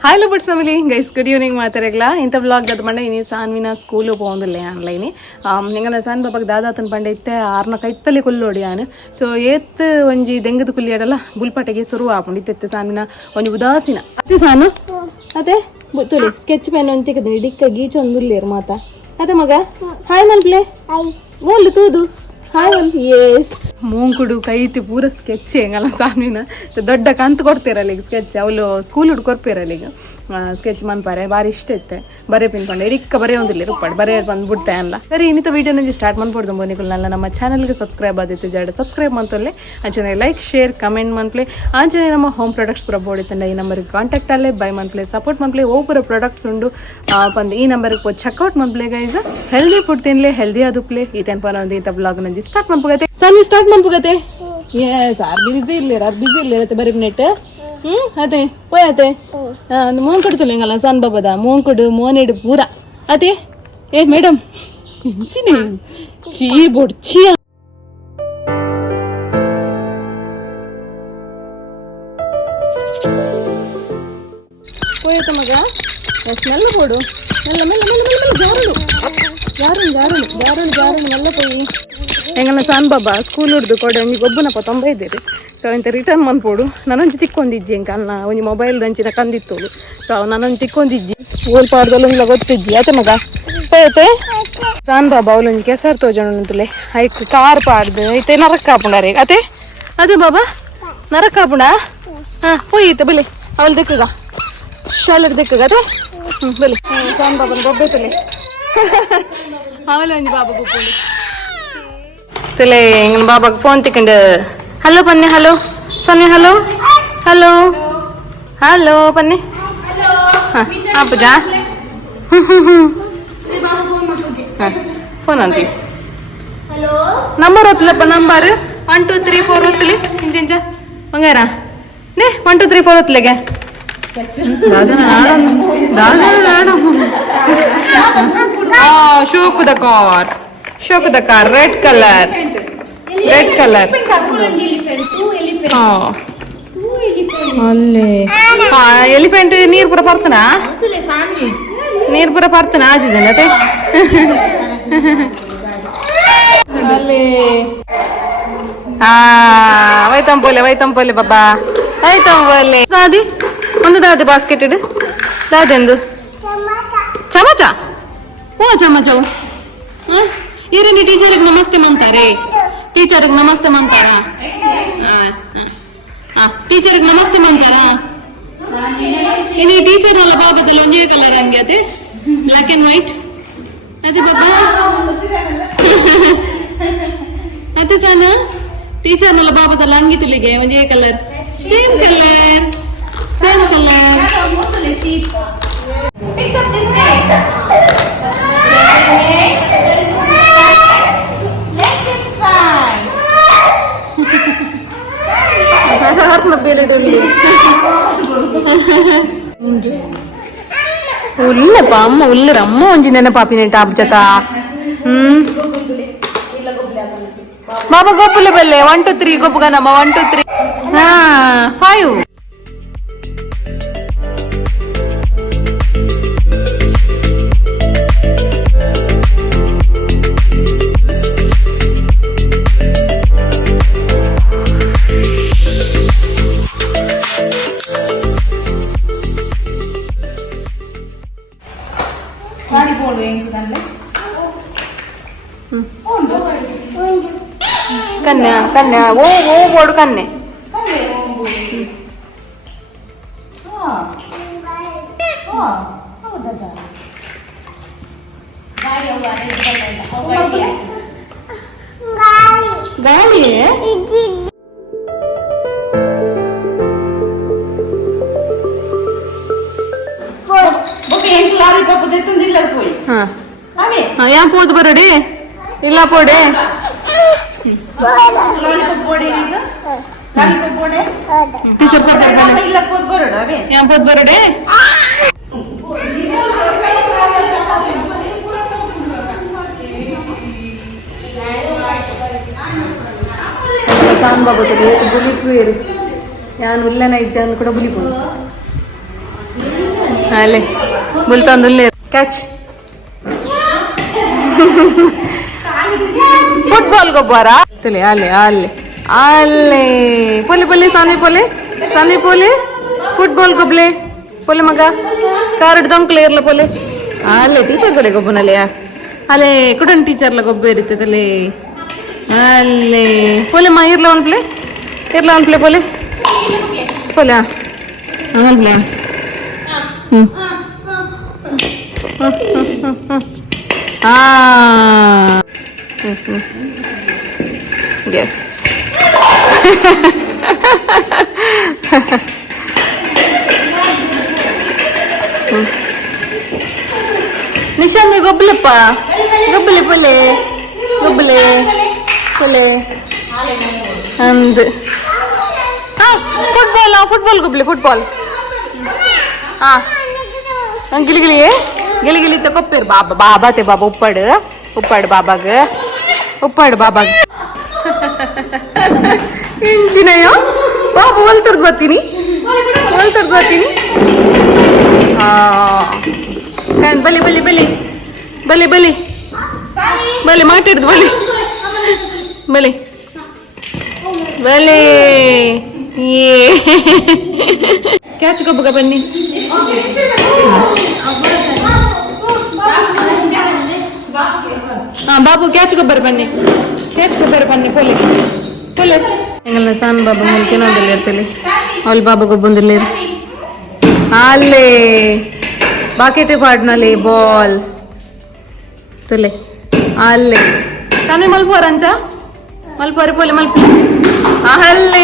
hi lovers family guys good evening ಮಾತಾಡಲ್ಲ ಇಂಥ blog ಅದು ಪಂಡ ಇನಿ ಸಾನ್ವಿನ ಸ್ಕೂಲು പോകുന്നില്ലേ ಆನ್ಲೈನಿ ಎಂಗನ ಸಾನ್ ಬಾಬಾಗ ದಾದಾತನ ಪಂಡ ಇತ್ತೆ ಆರ್ನ ಕೈತ್ತಲ್ಲಿ ಕೊಲ್ಲೋಡಿ ಆನು ಸೊ ಏತ್ ಒಂಜಿ ದೆಂಗದ ಕುಲ್ಲಿಯಾಡಲ್ಲ ಗುಲ್ಪಾಟೆಗೆ ಸುರು ಆಪುಂಡು ಇತ್ತೆ ಸಾನ್ವಿನ ಒಂಜಿ ಉದಾಸೀನ ಅತ್ತೆ ಸಾನು ಅದೇ ತುಳಿ ಸ್ಕೆಚ್ ಪೆನ್ ಒಂದು ತೆಗೆದು ಡಿಕ್ಕ ಗೀಚ ಒಂದು ಉಲ್ಲೇರು ಮಾತಾ ಅದೇ ಮಗ ಹಾಯ್ ಮಲ್ಪ್ಲೆ ಓಲ್ ತೂದು ಹಾಯ್ ಎಸ್ ಮೂಂಕುಡು ಕೈತಿ ಪೂರ ಸ್ಕೆಚ್ ಹೆಂಗಲ್ಲ ಸಾನ್ವಿನ ದೊಡ್ಡ ಕಂತು ಕೊಡ್ತೀರಲ್ಲ ಈಗ ಸ್ಕೆಚ್ ಅವಳು ಸ್ಕೂಲ್ ಹುಡು ಕೊಡ್ಪೇರಲ್ಲ ಈಗ ಸ್ಕೆಚ್ ಮನ್ಪಾರೆ ಭಾರಿ ಇಷ್ಟ ಇತ್ತೆ ಬರೇ ಪಿನ್ಕೊಂಡು ಇಡಿಕ್ಕ ಬರೇ ಒಂದಿಲ್ಲ ರುಪ್ಪಾಡು ಬರೇ ಬಂದ್ಬಿಡ್ತೆ ಅಲ್ಲ ಸರಿ ಇನ್ನಿತ ವೀಡಿಯೋನಲ್ಲಿ ಸ್ಟಾರ್ಟ್ ಮಾಡ್ಕೊಡ್ದು ಬೋನಿಗಳನ್ನೆಲ್ಲ ನಮ್ಮ ಚಾನಲ್ಗೆ ಸಬ್ಸ್ಕ್ರೈಬ್ ಆದಿತ್ತು ಜಾಡ ಸಬ್ಸ್ಕ್ರೈಬ್ ಮಂತಲ್ಲೇ ಅಂಚನೆ ಲೈಕ್ ಶೇರ್ ಕಮೆಂಟ್ ಮನ್ಪ್ಲೆ ಅಂಚನೆ ನಮ್ಮ ಹೋಮ್ ಪ್ರಾಡಕ್ಟ್ಸ್ ಪೂರ ಬೋಡಿತ್ತಂಡ ಈ ನಂಬರ್ಗೆ ಕಾಂಟ್ಯಾಕ್ಟ್ ಅಲ್ಲೇ ಬೈ ಮನ್ಪ್ಲೆ ಸಪೋರ್ಟ್ ಮನ್ಪ್ಲೆ ಓಪುರ ಪ್ರಾಡಕ್ಟ್ಸ್ ಉಂಡು ಪಂದು ಈ ನಂಬರ್ಗೆ ಪೋ ಚೆಕ್ಔಟ್ ಮನ್ಪ್ಲೆ ಗೈಸ್ ಹೆಲ್ದಿ ಫುಡ್ ತಿನ್ಲೆ ಹೆಲ್ದಿ ಆದುಪ್ಲೆ ಈ ತೆನ್ಪನ ಒಂದು ಇಂಥ ಬ್ಲಾಗ್ ನಂಜಿ ಸ್ಟಾರ್ಟ್ ಮನ್ಪುಗತ್ತೆ ಸನ್ನಿ ಸ್ಟಾರ್ಟ್ ಮನ್ಪುಗತ್ತೆ ಎಸ್ ಆರ್ ಬಿಸಿ ಇರ್ಲಿರತ್ತೆ ಬರೀ ನೆಟ್ ಅದೇ ಪೋಯತೆ ಮೋನ್ ಕೊಡ್ತಿಲ್ಲ ಹಿಂಗಲ್ಲ ಸನ್ ಬಾಬದ ಮೋನ್ ಕೊಡು ಮೋನಿಡು ಪೂರ ಅದೇ ಏ ಮೇಡಮ್ ಚೀ ಬೊಡ್ಚಿ ಪೋಯತ ಮಗ ಮೆಲ್ಲ ಕೊಡು ಮೆಲ್ಲ ಮೆಲ್ಲ ಮೆಲ್ಲ ಮೆಲ್ಲ ಜಾರುಂಡು ಜಾರುಂಡು ಜಾರುಂಡು ಮೆಲ್ಲ ಪೋಯಿ ಹೆಂಗನ ಸಾನ್ ಬಾಬಾ ಸ್ಕೂಲ್ ಹುಡ್ದು ಕೊಡೆ ಒಂಜಿ ಗೊಬ್ಬನಪ್ಪ 90 ಇದ್ದೀರಿ ಸೊ ಇಂಥ ರಿಟರ್ನ್ ಮನ್ಪೋಡು ನಾನೊಂಜಿ ತಿಕ್ಕೊಂದಿಜ್ಜಿ ಎಂಕ ಅನ್ನ ಒಂಜಿ ಮೊಬೈಲ್ ದಂಚಿನ ಕಂದಿತ್ತೋಳು ಸೊ ನಾನೊಂದು ತಿಕ್ಕೊಂದಿಜ್ಜಿ ಓಲ್ ಪಾಡ್ದಲ್ಲ ಗೊತ್ತಿಜ್ಜಿ ಆತೆ ಮಗ ಪೋಯತೆ ಸಾನ್ ಬಾಬಾ ಅವಳೊಂಜಿ ಕೆಸರು ತೋಜೊಂಡುಲೆ ಐಕ್ ಕಾರ್ ಪಾಡ್ದು ಐತೆ ನರಕ್ ಹಾಪುಂಡಾರೆ ಅತೆ ಅದೇ ಬಾಬಾ ನರಕ್ ಹಾಪುಂಡ ಪೋಯಿತೆ ಬಲಿ ಅವಳು ದಿಕ್ಕಗ ಶಾಲೆರ್ ದಿಕ್ಕಗ ಅದೇ ಬಲಿ ಸಾನ್ ಬಾಬನ ಗೊಬ್ಬೈತಲೆ ಅವಳೊಂಜಿ ಬಾಬಾ ಗುಪ್ಪುಂಡು ತಲೆ ಎಂಗನ ಬಾಬಾಗ ಫೋನ್ ತಿಕ್ಕೊಂಡು ಹಲೋ ಪನ್ನೆ ಹಲೋ ಸನ್ನೆ ಹಲೋ ಹಲೋ ಹಲೋ ಪನ್ನೆ ಹಾಂ ಪೂಜಾ ಫೋನ್ ಅಂತ ನಂಬರ್ ಒತ್ತಲಪ್ಪ ನಂಬರ್ 1 2 3 4 ಒತ್ತಲಿ ಇಂಚ ಬಂಗಾರ ನೇ 1 2 3 4 ಒತ್ತಲಿಗೆ ಶೋಕ್ ದ ಕಾರ್ ರೆಡ್ ಕಲರ್ ಅಲ್ಲೇ ಎಲಿಫೆಂಟ್ ನೀರ್ ಪೂರ ಪರ್ತನಾ ಆಜಿದೆ ಅಲ್ಲೇ ವೈತಂಪೋಲೆ ಬಾಬಾ ವೈತಂಪೋಲೆ ದಾದಿ ಒಂದು ದಾದಿ ಬಾಸ್ಕೆಟ್ ಇಡು ದಾದೆಂದು ಚಮಚ ಓ ಚಮಚವು ಇರನಿ ಟೀಚರ್ಗೆ ನಮಸ್ತೆ ಮಂತಾರೆ ಟೀಚರ್ಗೆ ನಮಸ್ತೆ ಮಂತಾರ ಟೀಚರ್ಗೆ ನಮಸ್ತೆ ಮಂತಾರ ಇನ್ನು ಟೀಚರ್ ಅಲ್ಲ ಬಾಬಾದಲ್ಲಿ ಒಂದೇ ಕಲರ್ ಹಂಗೆ ಅದೇ ಬ್ಲಾಕ್ ಅಂಡ್ ವೈಟ್ ಅದೇ ಬಾಬಾ ಅದೇ ಸಾನ ಟೀಚರ್ನಲ್ಲ ಬಾಬಾದಲ್ಲಿ ಹಂಗಿ ತುಳಿಗೆ ಒಂದೇ ಕಲರ್ ಸೇಮ್ ಕಲರ್ ಉಲ್ಲಪ್ಪ ಅಮ್ಮ ಉಲ್ಲರ ಅಮ್ಮ ಒಂಜಿ ನೆನಪಾಪಿನ ಟಾಪ್ ಜತ ಬಾಬಾ ಗೊಬ್ಬುಲೆ ಬಲ್ಲೆ 1 2 3 ಗೊಬ್ಬುಗನಮ್ಮ 1 2 3 5 ಕನ್ಯಾ ಓ ಬೋಡು ಕನ್ನೆ ಗಾಳಿ ಯಾ ಪೋದು ಬರೋಡಿ ಇಲ್ಲ ಪೋಡೆ ಟೀಚರ್ ಯಾ ಪೋದು ಬರೋಡೆ ಸಾನ್ ಬಾಬಾ ಬುಲಿಪು ಯಾನು ಉಲ್ಲನ ಇಜ್ಜ ಕೂಡ ಬುಲಿಪು ಅಲ್ಲೇ ಬುಲ್ತಂದುಲ್ಲೇ ಕ್ಯಾಚ್ ಫುಟ್ಬಾಲ್ ಗೊಬ್ಬರ ತುಲೆ ಅಲ್ಲೇ ಅಲ್ಲೇ ಅಲ್ಲೇ ಪೊಲೆ ಪೊಲೆ ಸಾನಿ ಪೊಲೆ ಫುಟ್ಬಾಲ್ ಗೊಬ್ಬಲೆ ಪೊಲೆ ಮಗ ಕಾರ್ಡ್ ದೊಂಕ್ಲೆ ಇರ್ಲ ಪೊಲೆ ಅಲ್ಲೇ ಟೀಚರ್ ಕಡೆ ಗೊಬ್ಬನಲ್ಲೇ ಅಲ್ಲೇ ಕುಡನ್ ಟೀಚರ್ಲ ಗೊಬ್ಬ ಇರ್ತದಲ್ಲೇ ಅಲ್ಲೇ ಪೊಲೆ ಮಾ ಇರ್ಲ ಒಂದು ಪ್ಲೇ ಪೊಲೆ ಪೊಲೆ ಹಂಗನ್ ಪ್ಲೇ ಎಸ್ ನಿಶಾನ್ ಗೊಬ್ಬಲಪ್ಪ ಗೊಬ್ಬಲೆ ಗೊಬ್ಬಲೆ ಅಂದ್ ಫುಟ್ಬಾಲ್ ಗೊಬ್ಬಲೆ ಫುಟ್ಬಾಲ್ ಹಾ ಗಿಳಿ ತಗೊಪ್ಪೇರು ಬಾಬಾ ತೇ ಬಾಬಾ ಉಪ್ಪಾಡು ಬಾಬಾಗ ಇಂಚಿನಯ್ಯೋ ಬಾಬು ಹೊಲ್ತರ್ದು ಬರ್ತೀನಿ ಬಲಿ ಮಾಟಿಡ್ದು ಬಲಿ ಕ್ಯಾಚ್ ಗೊಬ್ಬಗ ಬನ್ನಿ ಬಾಬು ಕ್ಯಾಚ್ ಗೊಬ್ಬರ ಬನ್ನಿ ಪೊಲೆ ಎಂಗಲ್ನ ಸಾನ್ ಬಾಬು ಮುಲ್ಕೆನೋದಲ್ಲಿ ಇರ್ತಲಿ ಅವಳು ಬಾಬಾ ಗೊಬ್ಬಂದಿಲ್ಲ ಅಲ್ಲೇ ಬಾಕೆಟ್ ಪಾಡ್ನಲ್ಲಿ ಬಾಲ್ ತುಲೆ ಅಲ್ಲೇ ಸಾನಿ ಮಲ್ಪೋರಂಚ ಮಲ್ಪೋರೆ ಪೊಲೆ ಅಲ್ಲೇ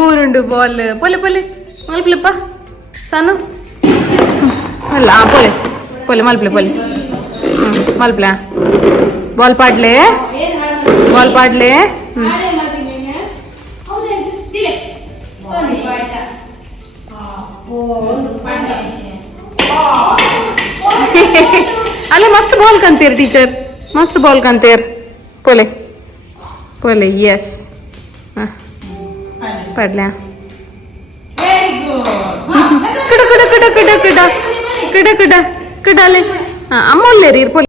ಊರುಂಡು ಬಾಲ್ ಪೊಲೆ ಮಲ್ಪಲೆಪ್ಪ ಸಾನು ಅಲ್ಲ ಪೊಲೆ ಮಲ್ಪಲೆ ಮಲ್ಪಲ ಬಾಲ್ ಪಾಡ್ಲೆ ಅಲ್ಲೇ ಮಸ್ತ್ ಬಾಲ್ ಕಂತೀರ್ ಟೀಚರ್ ಮಸ್ತ್ ಬಾಲ್ ಕಂತೀರ್ ಪೊಲೆ ಎಸ್ ಪಡ್ಲ ಕಿಡಲೆ ಅಮ್ಮ ಒಳ್ಳೆರಿ ಪೊಲೆ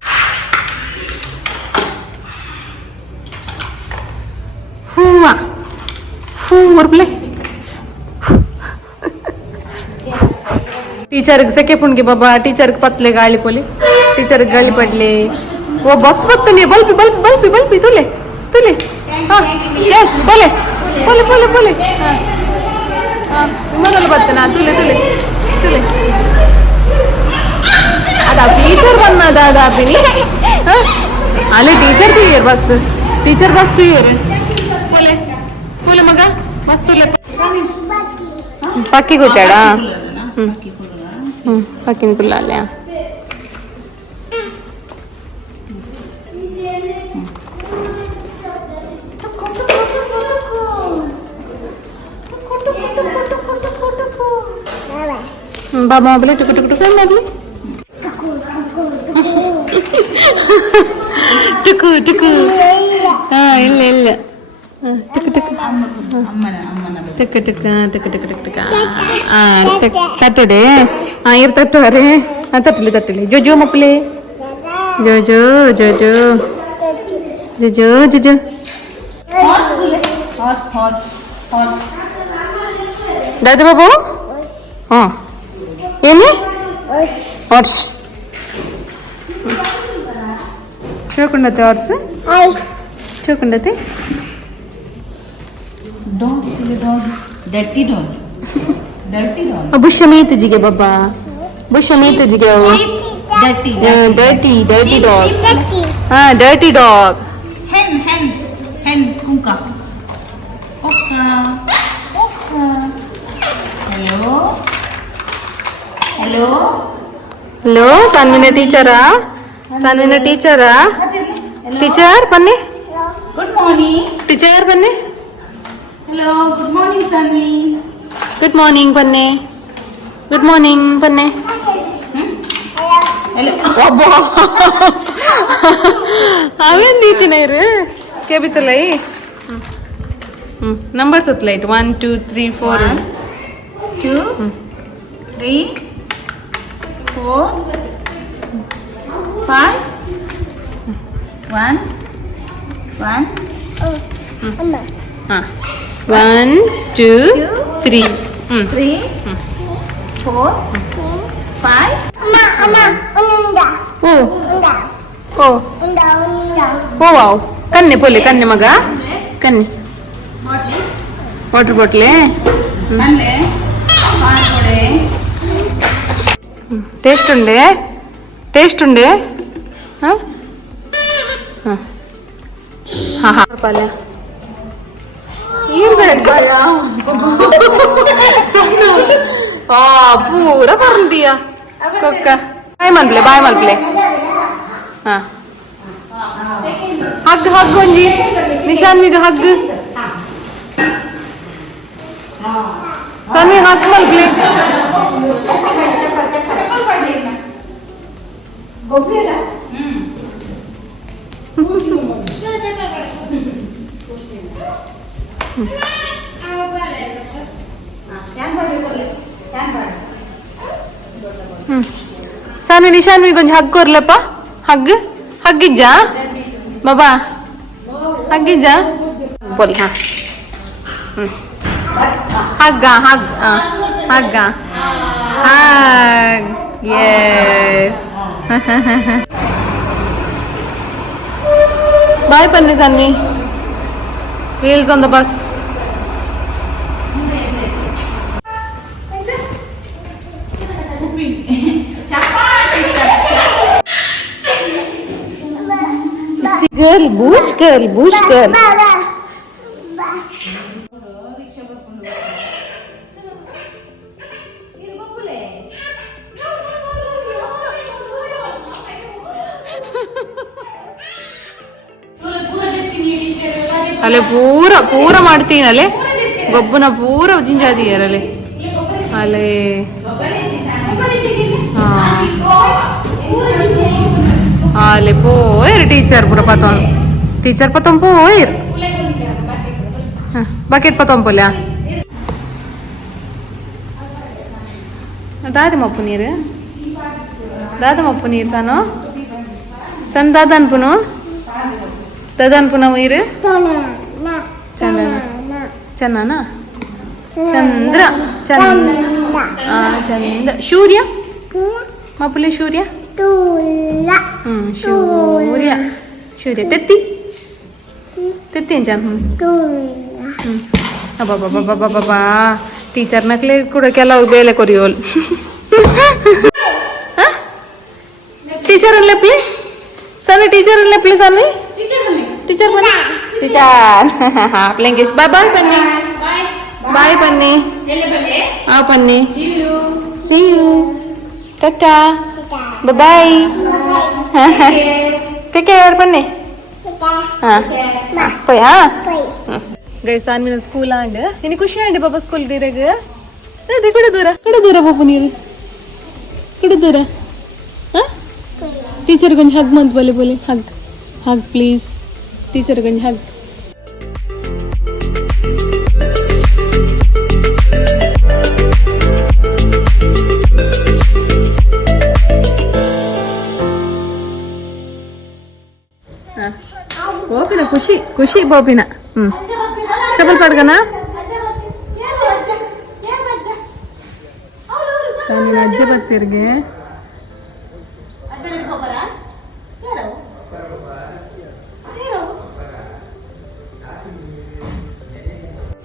ಹೂವರ್ಪ್ಲೆ ಟೀಚರ್ಗೆ ಸೆಕೆ ಪುಣ್ಗೆ ಬಾಬಾ ಟೀಚರ್ಗೆ ಪತ್ಲೆ ಗಾಳಿ ಪೊಲಿ ಟೀಚರ್ಗೆ ಗಾಳಿ ಪಡ್ಲೆ ಓ ಬಸ್ ಬರ್ತನೆ ಬಲ್ಪಿ ತುಲೆ ಎಸ್ ಪೊಲೆ ವಿಮಾನಲ್ಲಿ ಬರ್ತಾನ ತುಲೆ ಅದ ಟೀಚರ್ ಬನ್ನದ ಅದಾಪಿನಿ ಅಲ್ಲೇ ಟೀಚರ್ ಬಸ್ ತುಯ್ಯರ್ ಪೊಲೆ ಮಗ ಮಸ್ತ್ ಪಕ್ಕಿ ಕೂಚಾಡಾ ಪಕ್ಕಿನ ಕುಲ್ಲಾಲೆ ಬಾಬಾ ಬಲೆ ಟುಕು ಹಾ ಇಲ್ಲ ತಟ್ಟಡೆ ಇರ್ ತಟ್ಟುವರೆ ತಟ್ಟಲಿ ಜೋಜೋ ಮಕ್ಕಳೇ ಜೋ ದಾದ ಬಾಬು ಹಾ ಏನು ಹಾರ್ಸ್ ಚೋಕೊಂಡತೆ ಹಾರ್ಸ್ ಚೋಕೊಂಡತೆ ಬುಷಮೀತ್ ಜಿಗೆ ಬಾಬಾ ಬುಷಮೀತ್ ಜಿಗೆ ಡರ್ಟಿ ಡಾಗ್ ಹಾ dirty dog hen kunka oka hello Sanvina teacher teacher panni good morning teacher panni hello good morning Sanvi good morning panni hello abba aven deetine iru kebitulai numbers utlight 1 2 3 4 1 2 3 4 5 1 1 2 3 3 4 5 ಓ wow ಕನ್ನೆ ಪೊಲೆ ಕನ್ನೆ ಮಗ ಕನ್ನೆ water ಬಾಟ್ಲೆ taste ಉಂಡೆ ಪಾಲ್ಯ ಪೂರ ಬರ್ದಿಯಾ ಕೊಕ್ಕ ಬಾಯ್ ಮಲ್ಪ್ಲೆ ಹಾ hug ಒಂಜಿ ನಿಶಾನ್ವಿಗ hug Sanvi hug ಮಲ್ಪ್ಲೆ Sanvi ನಿಶಾನ್ವಿಗ ಒಂಜಿ hug ಕೊರ್ಲಪ್ಪ ಹಗ್ಗಿಜ್ಜ ಬಾಬಾ ಹಗ್ಗಿಜ್ಜ ಬೋಲ್ ಹಾ ಹಗ್ಗ ಹಗ್ಗ ಎಸ್ ಬಾಯ್ ಪನ್ನಿ ಸನ್ವಿ wheels on the bus bush girl ಅಲೆ ಪೂರ ಮಾಡ್ತೀನಲೆ ಗೊಬ್ಬನ ಪೂರ ಜಿಂಜಾದಿಯರಲೆ ಅಲೆ ಅಲೆ ಪೋಯರ್ ಟೀಚರ್ ಪತಂ ಪೋಯರ್ ಬಕೆಟ್ ಪತಂ ಪೋಲ್ಯ ದಾದಿ ಮಪ್ಪು ನೀರು ಸಾನು ಸಣ್ಣ ದಾದನ್ಪುನು ನೀರು ಚಂದನ ಚಂದ್ರ ಚಂದ ಸೂರ್ಯ ಮಪ್ಪುಲಿ ಸೂರ್ಯ ಸೂರ್ಯ ತೆತ್ತಿ ಅಬ್ಬಾ ಟೀಚರ್ ನಕ್ಲೆ ಕೂಡ ಕೆಲವು ಬೇಲೆ ಕೊರಿಯೋಲ್ ಟೀಚರ್ ಅಲ್ಲಪ್ಲಿ ಸಣ್ಣ ಟೀಚರ್ ಅಲ್ಲಪ್ಲಿ ಸಣ್ಣ ಟೀಚರ್ ಬನ್ನಿ ಟೀಚರ್ ಪ್ಲೇಂಗೇಶ್ ಬಾಯ್ ಬನ್ನಿ ಬಾಯ್ ಬನ್ನಿ ಬನ್ನಿ see you tata bye take care ಬನ್ನಿ పోయా గై సాన్విన స్కూల్ అండ్ ఇని ఖుషి అండి బాబా స్కూల్ డిరేగ అది కూడా దూర బాబు నీరు కూడా దూర టీచర్ కొంచెం హగ్ మంత్ బోలే హగ్ ప్లీజ్ టీచర్ కొంచెం హగ్ ಬೋಪಿನ ಖುಷಿ ಬೋಪಿನ ಚಪ್ಪಲ್ ಪಡ್ಕನ ಸಾನಿನ ಅಜ್ಜ ಬತ್ತಿರ್ಗೆ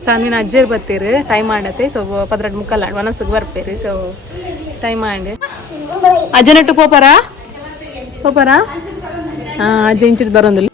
ಸಾನಿನ ಅಜ್ಜರ್ ಬತ್ತೀರಿ ಟೈಮ್ ಆಡತ್ತೆ ಸೊ 12:45 ವನಸ್ಸಿಗೆ ಬರ್ಪೇರಿ ಸೊ ಟೈಮ್ ಆಂಡೆ ಅಜ್ಜನಟ್ಟು ಪೋಪರಾ ಅಜ್ಜ ಇಂಚಿದ್ ಬರೋದಿಲ್ಲ